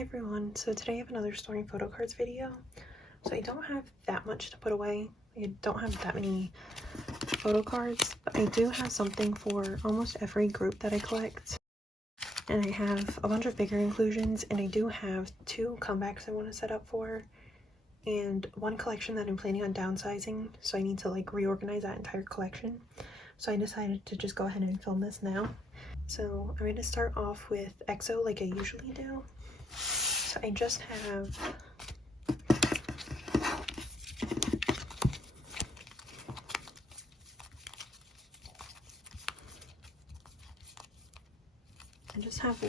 Hi everyone, so today I have another storing photo cards video. So I don't have that much to put away. I don't have that many photo cards, but I do have something for almost every group that I collect. And I have a bunch of bigger inclusions, and I do have 2 comebacks I want to set up for, and 1 collection that I'm planning on downsizing, so I need to like reorganize that entire collection. So I decided to just go ahead and film this now. So I'm going to start off with EXO like I usually do. So I just have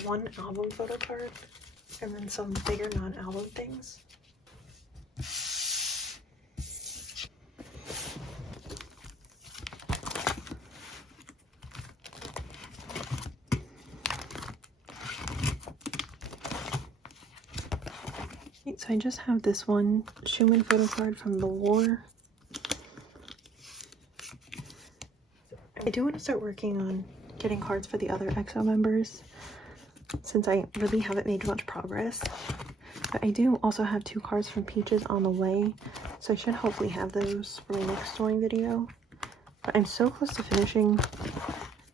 one album photo card and then some bigger non-album things. So I just have this one Schumann photo card from The War. I do want to start working on getting cards for the other EXO members, since I really haven't made much progress. But I do also have 2 cards from Peaches on the way, so I should hopefully have those for my next storing video. But I'm so close to finishing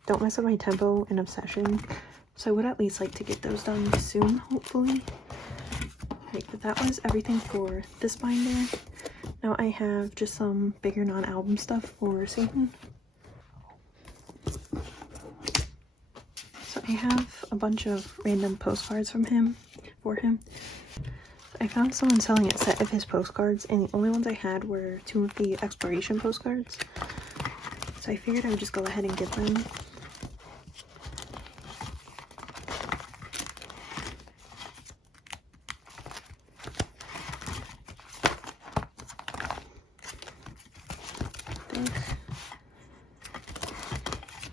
Don't Mess Up My Tempo and Obsession, so I would at least like to get those done soon, hopefully. Right, but that was everything for this binder. Now I have just some bigger non-album stuff for Satan. So I have a bunch of random postcards from him, for him. I found someone selling a set of his postcards, and the only ones I had were 2 of the exploration postcards. So I figured I would just go ahead and get them.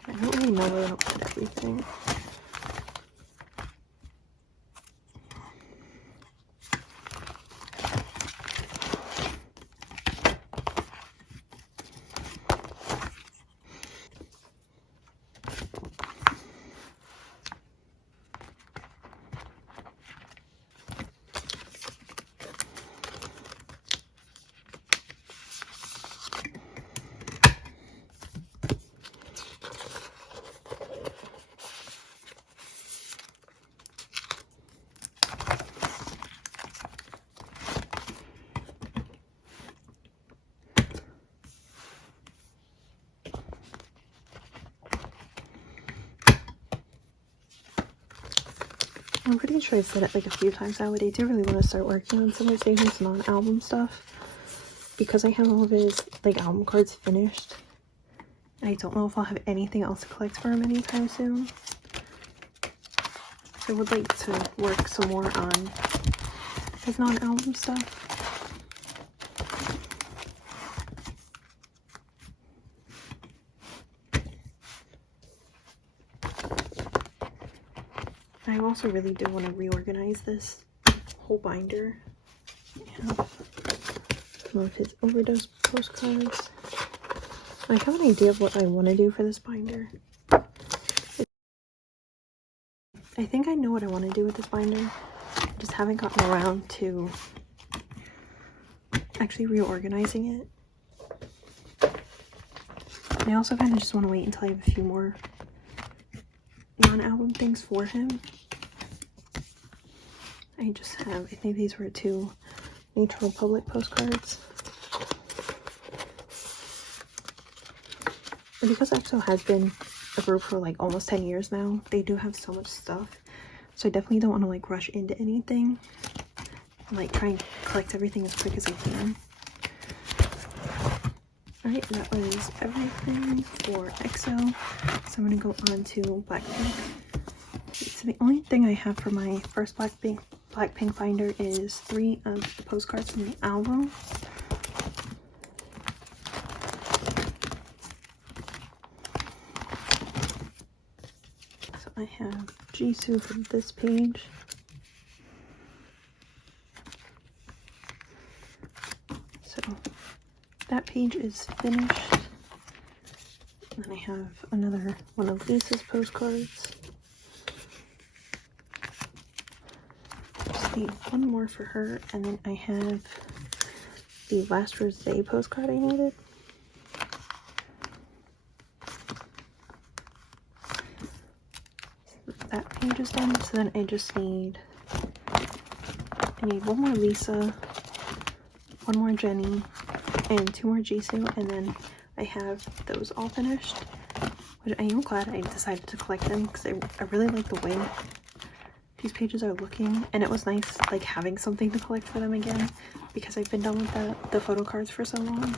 I don't really know where to put everything. I'm pretty sure I've said it like a few times now, but I do really want to start working on some of Satan's non-album stuff, because I have all of his like album cards finished. I don't know if I'll have anything else to collect for him anytime soon. So I would like to work some more on his non-album stuff. I also really do want to reorganize this whole binder. I have some of his overdose postcards. I have an idea of what I want to do for this binder. I think I know what I want to do with this binder. I just haven't gotten around to actually reorganizing it. I also kind of just want to wait until I have a few more non-album things for him. I just have, I think these were 2 Nature Republic postcards. And because EXO has been a group for like almost 10 years now, they do have so much stuff. So I definitely don't want to like rush into anything and like try and collect everything as quick as I can. Alright, that was everything for EXO. So I'm going to go on to Blackpink. So the only thing I have for my first Blackpink binder is 3 of the postcards from the album. So I have Jisoo for this page. So that page is finished. And then I have another one of Lisa's postcards. need one more for her, and then I have the last Rosé postcard I needed. That page is done, so then I just need one more Lisa, one more Jenny, and 2 more Jisoo, and then I have those all finished, which I am glad I decided to collect them because I really like the way these pages are looking, and it was nice like having something to collect for them again because I've been done with the photo cards for so long.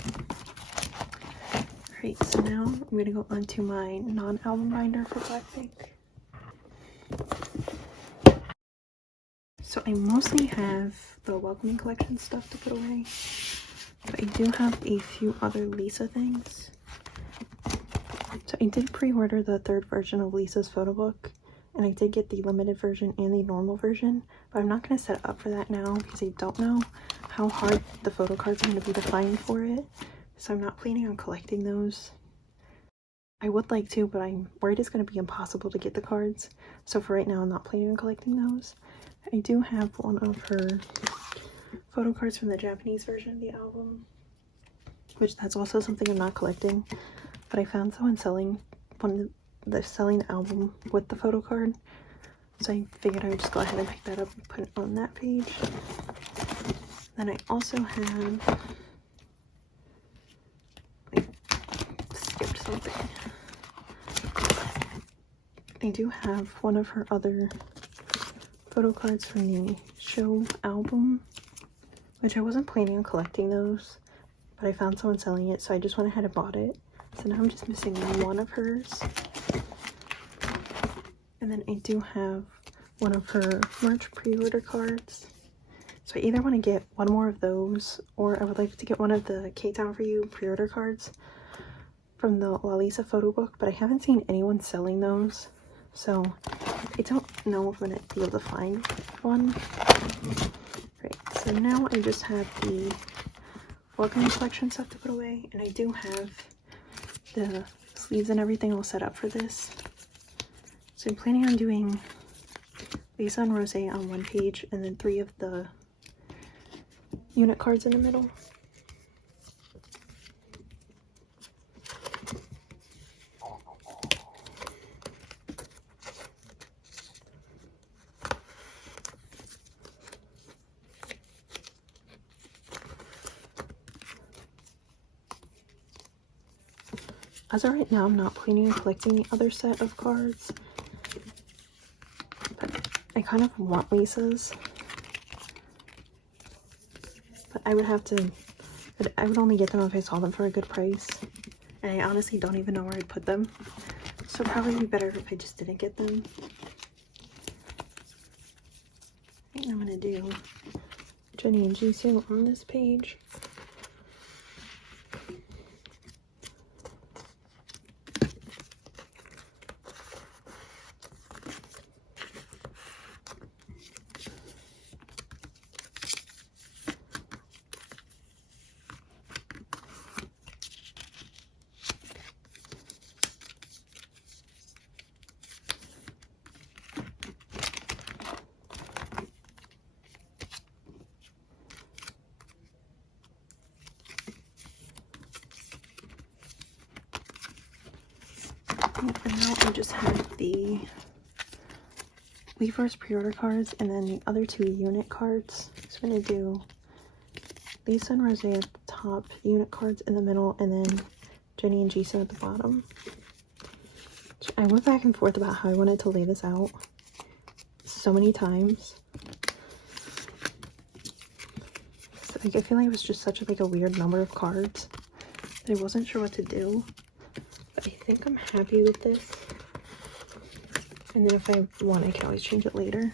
Alright, so now I'm gonna go on to my non-album binder for Blackpink. So I mostly have the Welcoming Collection stuff to put away, but I do have a few other Lisa things. So I did pre-order the 3rd version of Lisa's photo book, and I did get the limited version and the normal version, but I'm not going to set up for that now because I don't know how hard the photo cards are going to be to find for it, so I'm not planning on collecting those. I would like to, but I'm worried it's going to be impossible to get the cards, so for right now I'm not planning on collecting those. I do have one of her photo cards from the Japanese version of the album, which that's also something I'm not collecting, but I found someone selling the selling album with the photo card, so I figured I would just go ahead and pick that up and put it on that page. Then I also have, I skipped something. I do have one of her other photo cards from the show album, which I wasn't planning on collecting those, but I found someone selling it, so I just went ahead and bought it. So now I'm just missing one of hers. And then I do have one of her merch pre-order cards. So I either want to get one more of those, or I would like to get one of the K-Town For You pre-order cards from the La Lisa photo book, but I haven't seen anyone selling those, so I don't know if I'm going to be able to find one. Right, so now I just have the Welcoming Collection stuff to put away, and I do have the sleeves and everything all set up for this. So I'm planning on doing Lisa and Rosé on one page, and then 3 of the unit cards in the middle. As of right now, I'm not planning on collecting the other set of cards, but I kind of want Lisa's. But I would have to, I would only get them if I saw them for a good price, and I honestly don't even know where I'd put them, so it'd probably be better if I just didn't get them. I think I'm gonna do Jenny and Jisoo on this page. And now I just have the Weverse pre-order cards and then the other 2 unit cards. So I'm going to do Lisa and Rosé at the top, unit cards in the middle, and then Jenny and Jisoo at the bottom. I went back and forth about how I wanted to lay this out so many times. So, like, I feel like it was just such a weird number of cards that I wasn't sure what to do. But I think I'm happy with this. And then if I want, I can always change it later.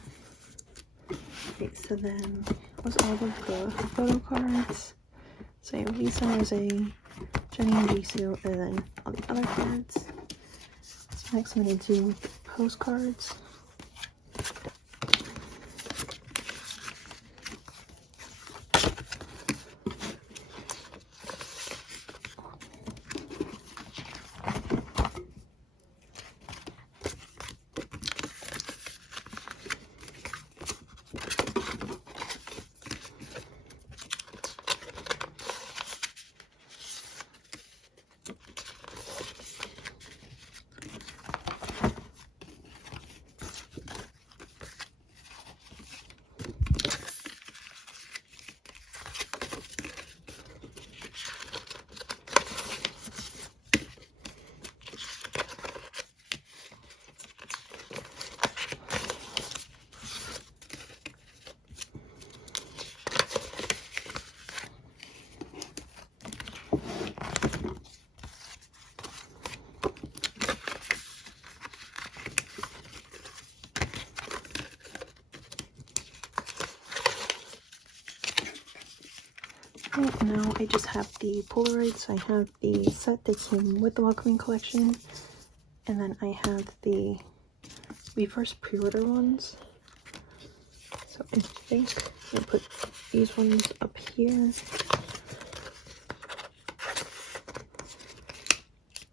Okay, so then that was all of the photo cards. So I have Lisa, Rosé, Jenny and Jisoo, and then all the other cards. So next I'm going to do postcards. Right now I just have the Polaroids. I have the set that came with the Welcoming collection, and then I have the first pre-order ones. So I think I'm gonna put these ones up here,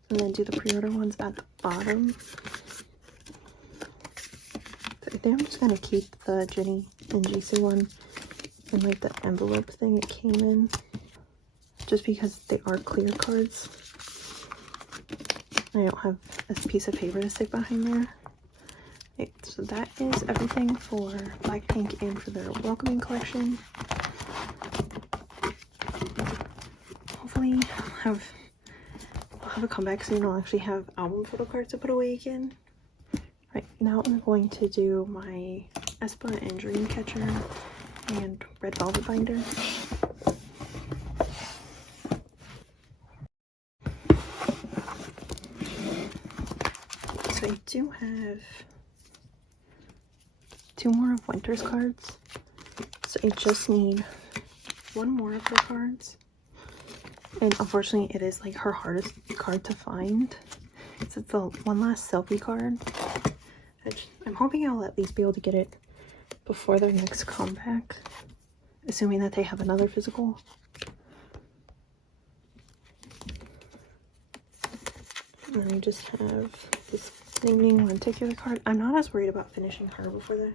and then do the pre-order ones at the bottom. So I think I'm just gonna keep the Jenny and GC one and like the envelope thing it came in, just because they are clear cards. I don't have a piece of paper to stick behind there. Okay, so that is everything for Blackpink and for their Welcoming collection. Hopefully I'll have a comeback soon. I'll actually have album photo cards to put away again. Right, now I'm going to do my aespa and dreamcatcher and red velvet binder. So I do have 2 more of Winter's cards, so I just need 1 more of her cards, and unfortunately it is like her hardest card to find, so it's the one last selfie card, which I'm hoping I'll at least be able to get it before their next comeback, assuming that they have another physical. And I just have this Ning lenticular card. I'm not as worried about finishing her before the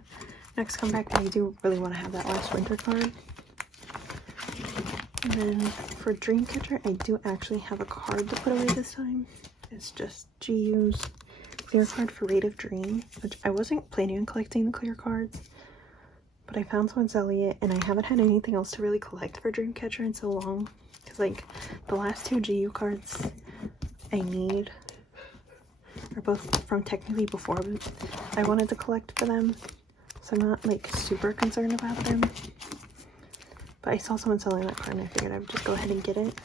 next comeback, but I do really want to have that last winter card. And then for Dreamcatcher, I do actually have a card to put away this time. It's just GU's clear card for Rate of Dream, which I wasn't planning on collecting the clear cards, but I found some on Elliot, and I haven't had anything else to really collect for Dreamcatcher in so long, because like the last 2 GU cards I need are both from technically before I wanted to collect for them, so I'm not like super concerned about them. But I saw someone selling that card and I figured I would just go ahead and get it.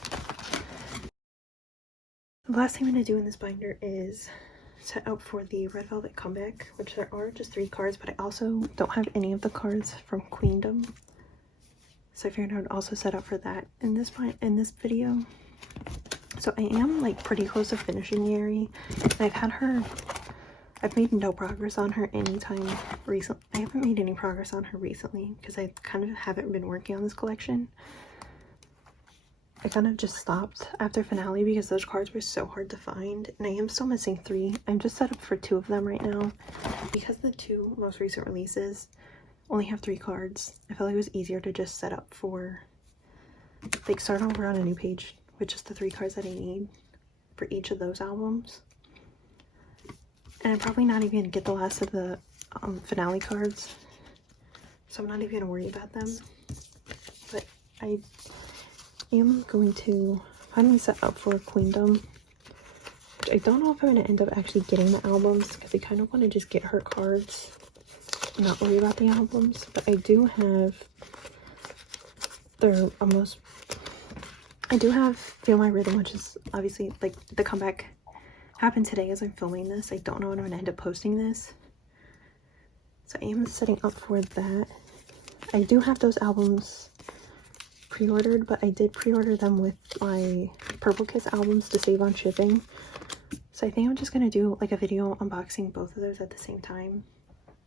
The last thing I'm going to do in this binder is set out for the Red Velvet comeback, which there are just 3 cards, but I also don't have any of the cards from Queendom, so I figured I would also set out for that in this video. So I am like pretty close to finishing Yeri. I've made no progress on her anytime recently. I haven't made any progress on her recently because I kind of haven't been working on this collection. I kind of just stopped after finale because those cards were so hard to find, and I am still missing 3. I'm just set up for 2 of them right now because the 2 most recent releases only have 3 cards. I felt like it was easier to just set up for like start over on a new page with just the 3 cards that I need for each of those albums. And I'm probably not even gonna get the last of the finale cards, so I'm not even gonna worry about them. But I am going to finally set up for Queendom, which I don't know if I'm gonna end up actually getting the albums because I kind of want to just get her cards and not worry about the albums. But I do have I do have Feel My Rhythm, which is obviously like the comeback happened today as I'm filming this. I don't know when I'm gonna end up posting this, so I am setting up for that. I do have those albums pre-ordered, but I did pre-order them with my Purple Kiss albums to save on shipping, so I think I'm just gonna do like a video unboxing both of those at the same time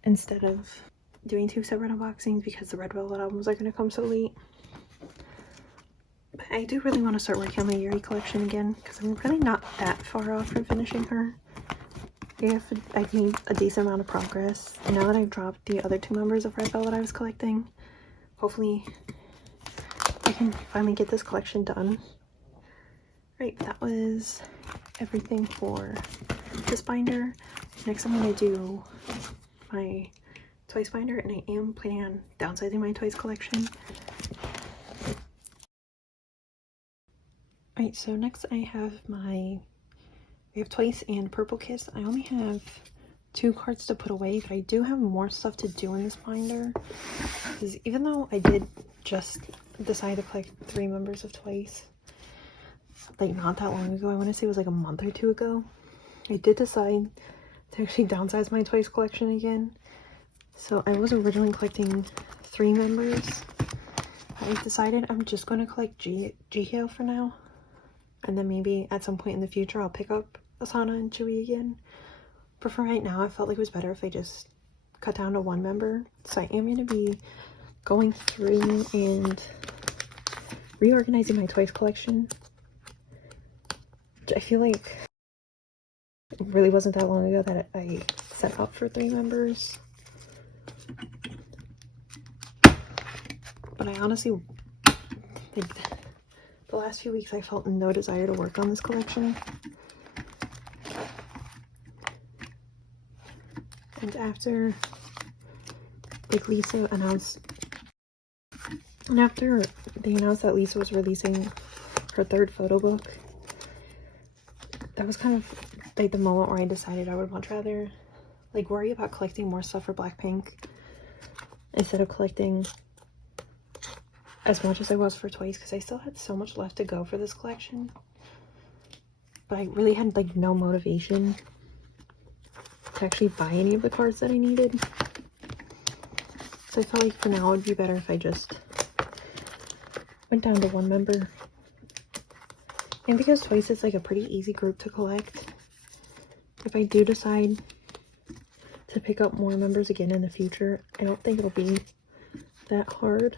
instead of doing 2 separate unboxings because the Red Velvet albums are gonna come so late. But I do really want to start working on my Yuri collection again because I'm really not that far off from finishing her. I've made a decent amount of progress, and now that I've dropped the other 2 members of Red Velvet I was collecting, hopefully I can finally get this collection done. Right, that was everything for this binder. Next I'm going to do my Twice binder, and I am planning on downsizing my Twice collection. Alright, so next I have we have Twice and Purple Kiss. I only have 2 cards to put away, but I do have more stuff to do in this binder. Because even though I did just decide to collect 3 members of Twice, like not that long ago, I want to say it was like a month or 2 ago, I did decide to actually downsize my Twice collection again. So I was originally collecting 3 members. I decided I'm just going to collect Jihyo for now. And then maybe at some point in the future, I'll pick up Asana and Chewie again. But for right now, I felt like it was better if I just cut down to one member. So I am going to be going through and reorganizing my Twice collection. Which I feel like it really wasn't that long ago that I set up for 3 members. But I honestly, like, the last few weeks I felt no desire to work on this collection. And after, like, Lisa announced, and after they announced that Lisa was releasing her 3rd photo book, that was kind of like the moment where I decided I would much rather, like, worry about collecting more stuff for Blackpink instead of collecting as much as I was for Twice, because I still had so much left to go for this collection. But I really had, like, no motivation to actually buy any of the cards that I needed. So I felt like for now it would be better if I just went down to 1 member. And because Twice is like a pretty easy group to collect, if I do decide to pick up more members again in the future, I don't think it'll be that hard.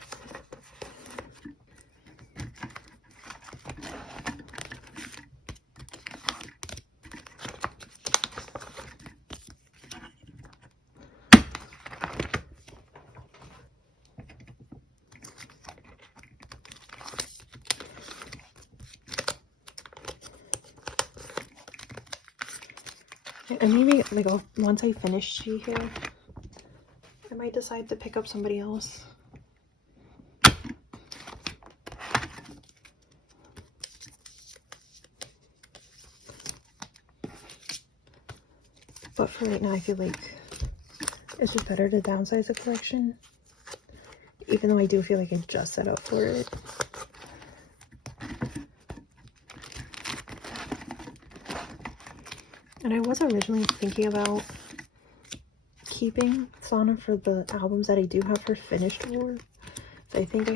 And maybe, like, once I finish Jihyo, I might decide to pick up somebody else. But for right now, I feel like it's just better to downsize the collection. Even though I do feel like I just set up for it. And I was originally thinking about keeping Sana for the albums that I do have her finished for. So I think I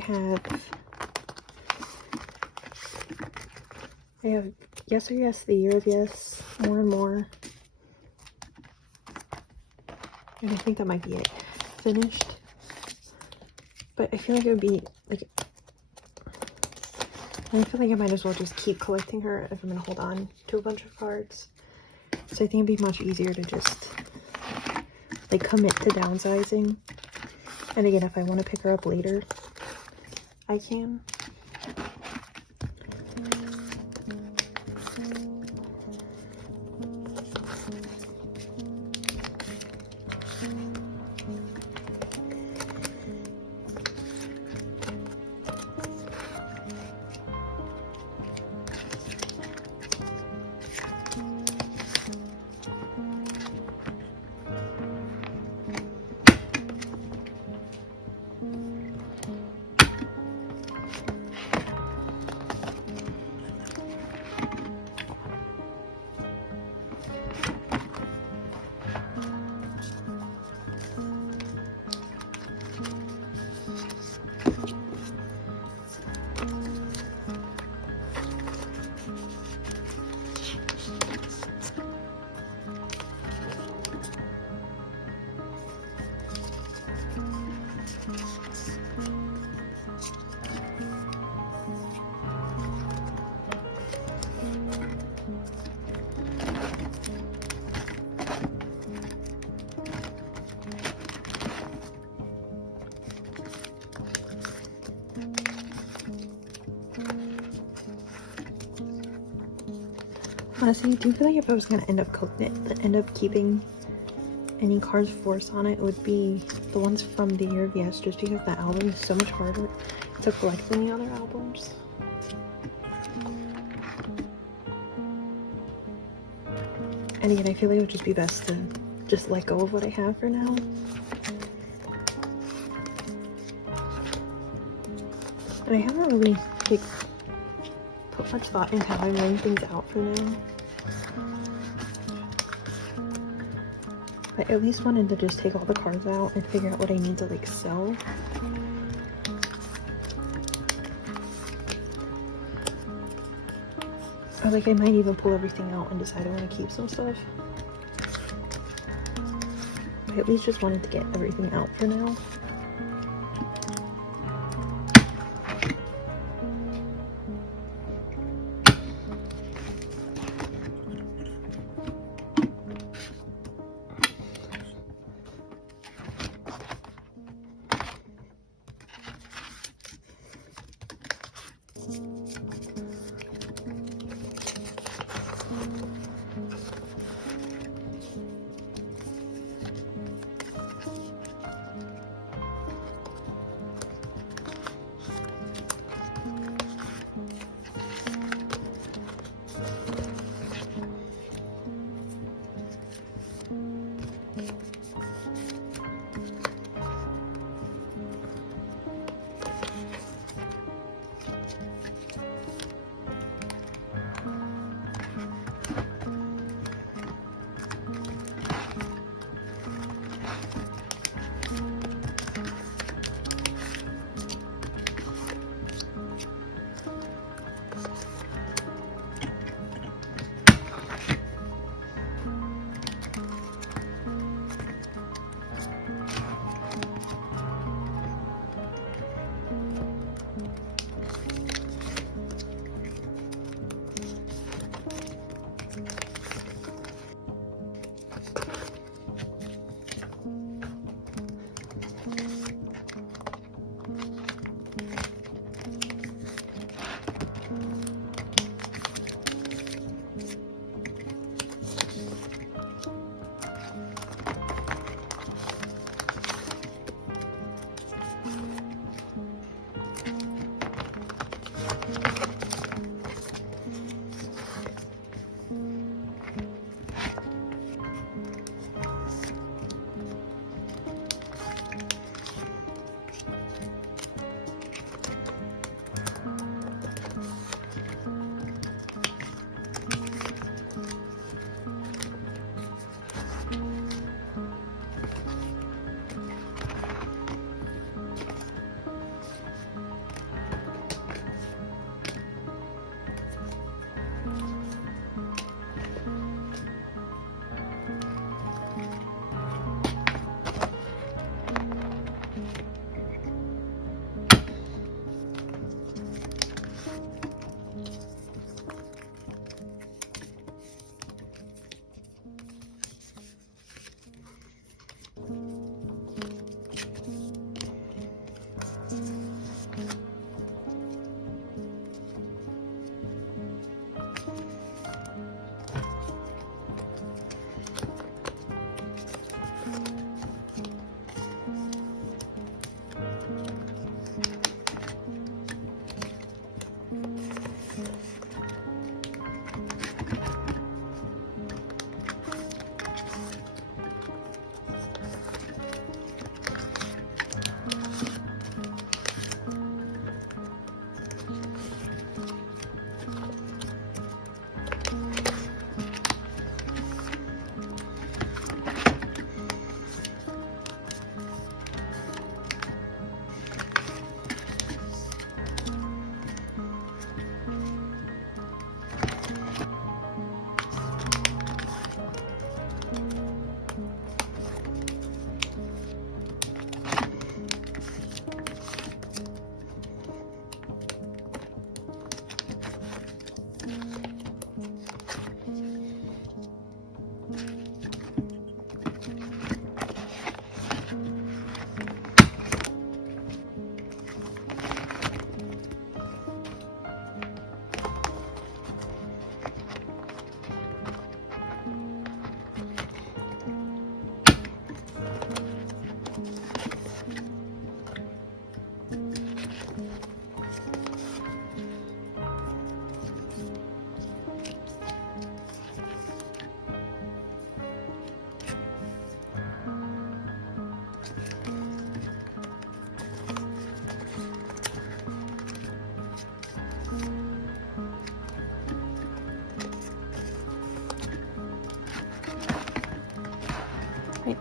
have Yes or Yes, The Year of Yes, More and More. And I think that might be it. Finished. But I feel like it would be, like, I feel like I might as well just keep collecting her if I'm going to hold on to a bunch of cards. So I think it'd be much easier to just, like, commit to downsizing. And again, if I want to pick her up later, I can. Honestly, I do feel like if I was gonna end up keeping any cards for Sana, it would be the ones from The Year of Yes, just because that album is so much harder to collect than the other albums. And again, I feel like it would just be best to just let go of what I have for now. And I haven't really, like, put much thought into how I'm laying things out for now. I at least wanted to just take all the cards out and figure out what I need to, like, sell. Or like I might even pull everything out and decide I want to keep some stuff. I at least just wanted to get everything out for now.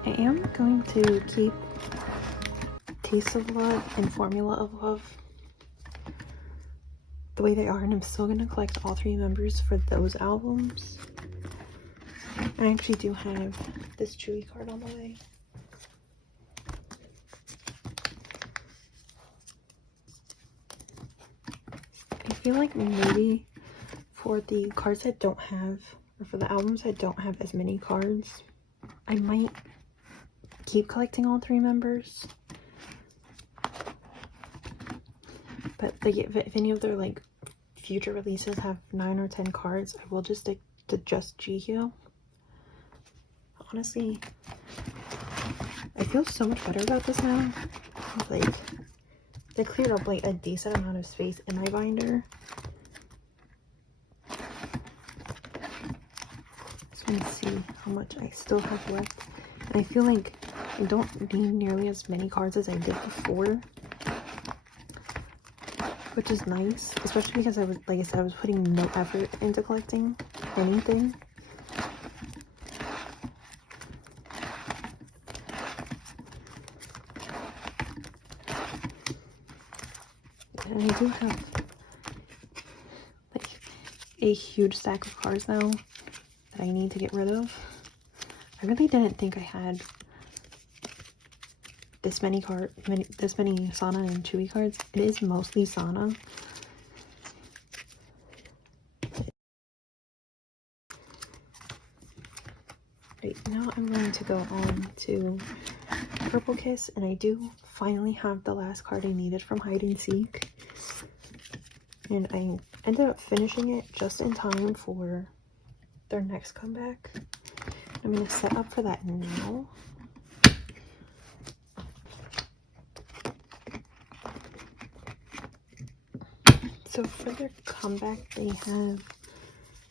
I am going to keep Taste of Love and Formula of Love, the way they are, and I'm still gonna collect all 3 members for those albums. And I actually do have this Chewy card on the way. I feel like maybe for the cards that don't have, or for the albums that don't have as many cards, I might keep collecting all 3 members. But like, if any of their like future releases have 9 or 10 cards, I will just stick to just GQ. Honestly, I feel so much better about this now. Like, they cleared up like a decent amount of space in my binder. So let's see how much I still have left. And I feel like I don't need nearly as many cards as I did before, which is nice, especially because I was, like I said, I was putting no effort into collecting anything. And I do have like a huge stack of cards now that I need to get rid of. I really didn't think I had this many Sana and Chewy cards. It is mostly Sana. Right, now I'm going to go on to Purple Kiss, and I do finally have the last card I needed from Hide and Seek. And I ended up finishing it just in time for their next comeback. I'm going to set up for that now. So for their comeback, they have,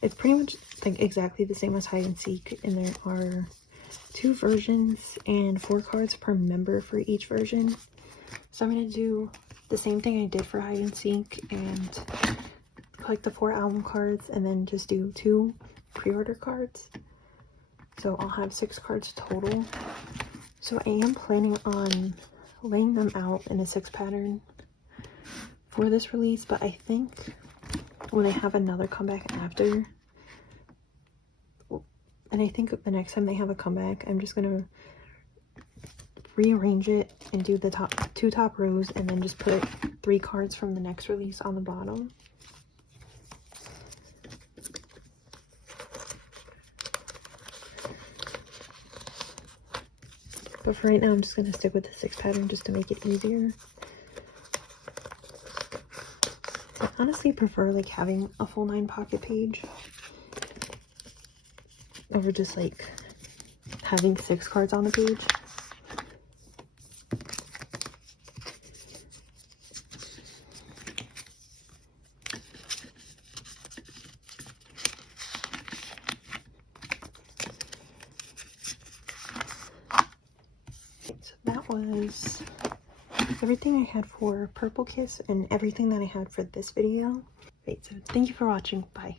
it's pretty much like exactly the same as Hide and Seek, and there are 2 versions and 4 cards per member for each version. So I'm going to do the same thing I did for Hide and Seek and collect the 4 album cards, and then just do 2 pre-order cards. So I'll have 6 cards total. So I am planning on laying them out in a 6 pattern for this release, but I think when I have another comeback after, and I think the next time they have a comeback, I'm just gonna rearrange it and do the 2 top rows, and then just put 3 cards from the next release on the bottom. But for right now, I'm just gonna stick with the 6 pattern just to make it easier. I honestly prefer like having a full 9 pocket page over just like having 6 cards on the page. So that was everything I had for Purple Kiss and everything that I had for this video. Wait, so thank you for watching. Bye.